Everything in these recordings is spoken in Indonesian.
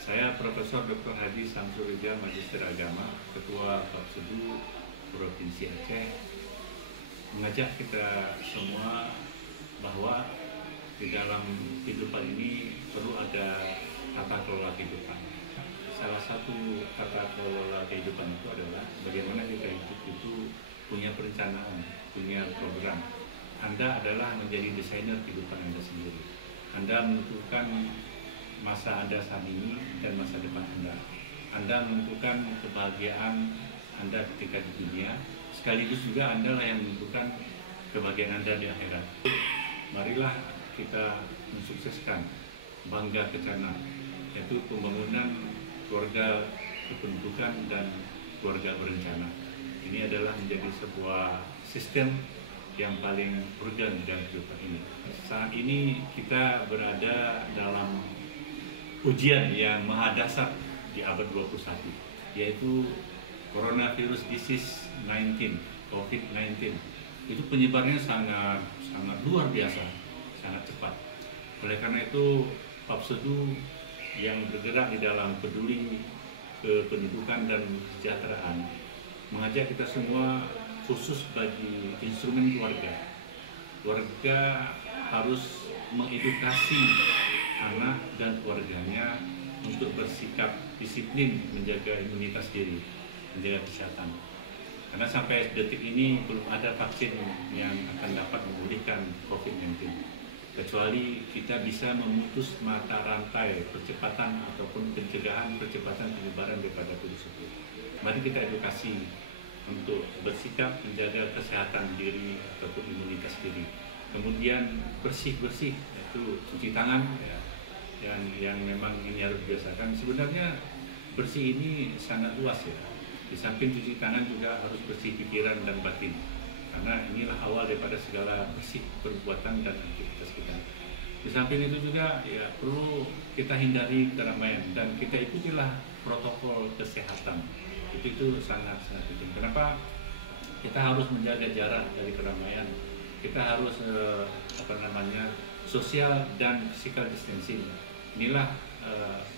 Saya Profesor Dr. Haji Samsurija, Magister Agama, Ketua Bapsedu Provinsi Aceh, mengajak kita semua bahwa di dalam kehidupan ini perlu ada tata kelola kehidupan. Salah satu tata kelola kehidupan itu adalah bagaimana kita hidup itu punya perencanaan, punya program. Anda adalah menjadi desainer kehidupan Anda sendiri. Anda menentukan masa Anda saat ini dan masa depan Anda. Anda menentukan kebahagiaan Anda ketika di dunia, sekaligus juga Anda lah yang menentukan kebahagiaan Anda di akhirat. Marilah kita mensukseskan Bangga Kencana, yaitu pembangunan keluarga berpendidikan dan keluarga berencana. Ini adalah menjadi sebuah sistem yang paling urgen dalam kehidupan ini. Saat ini kita berada dalam ujian yang maha dasar di abad 21, yaitu coronavirus disease 19, COVID-19. Itu penyebarannya sangat luar biasa, sangat cepat. Oleh karena itu, Bapsedu yang bergerak di dalam peduli kependudukan dan kesejahteraan mengajak kita semua, khusus bagi instrumen keluarga. Keluarga harus mengedukasi anak dan keluarganya untuk bersikap disiplin, menjaga imunitas diri, menjaga kesehatan. Karena sampai detik ini belum ada vaksin yang akan dapat memulihkan COVID-19. Kecuali kita bisa memutus mata rantai percepatan ataupun pencegahan percepatan penyebaran daripada virus itu. Mari kita edukasi untuk bersikap menjaga kesehatan diri ataupun imunitas diri. Kemudian bersih-bersih, yaitu cuci tangan, ya, yang memang ini harus dibiasakan. Sebenarnya bersih ini sangat luas ya. Di samping cuci tangan juga harus bersih pikiran dan batin. Karena inilah awal daripada segala bersih perbuatan dan aktivitas kita. Di samping itu juga ya perlu kita hindari keramaian dan kita ikutilah protokol kesehatan. Itu sangat penting. Kenapa? Kita harus menjaga jarak dari keramaian. Kita harus sosial dan physical distancing. Inilah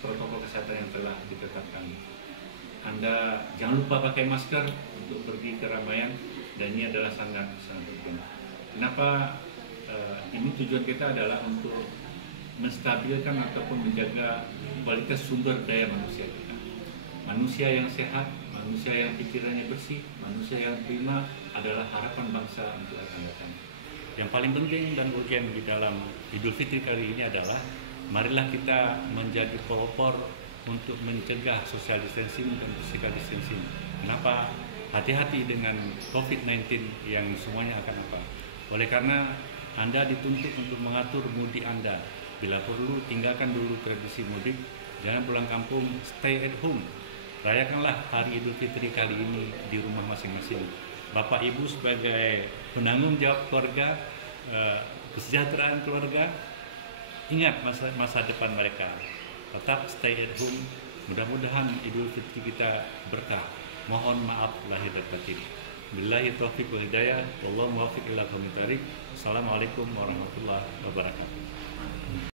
protokol kesehatan yang telah ditetapkan. Anda jangan lupa pakai masker untuk pergi ke keramaian, dan ini adalah sangat penting. Kenapa? Ini tujuan kita adalah untuk menstabilkan ataupun menjaga kualitas sumber daya manusia kita. Manusia yang sehat, manusia yang pikirannya bersih, manusia yang prima adalah harapan bangsa untuk akan datang. Yang paling penting dan urgen di dalam Idul Fitri kali ini adalah marilah kita menjadi pelopor untuk mencegah social distancing dan physical distancing. Kenapa? Hati-hati dengan COVID-19 yang semuanya akan apa? Oleh karena Anda dituntut untuk mengatur mudik Anda. Bila perlu, tinggalkan dulu tradisi mudik, jangan pulang kampung, stay at home. Rayakanlah hari Idul Fitri kali ini di rumah masing-masing. Bapak Ibu sebagai penanggung jawab keluarga, kesejahteraan keluarga, ingat masa depan mereka. Tetap stay at home. Mudah-mudahan Idul Fitri kita berkah. Mohon maaf lahir dan batin. Billahi taufiq wal hidayah. Wallahu muwaffiq ila aqwamit thoriq. Assalamualaikum warahmatullahi wabarakatuh.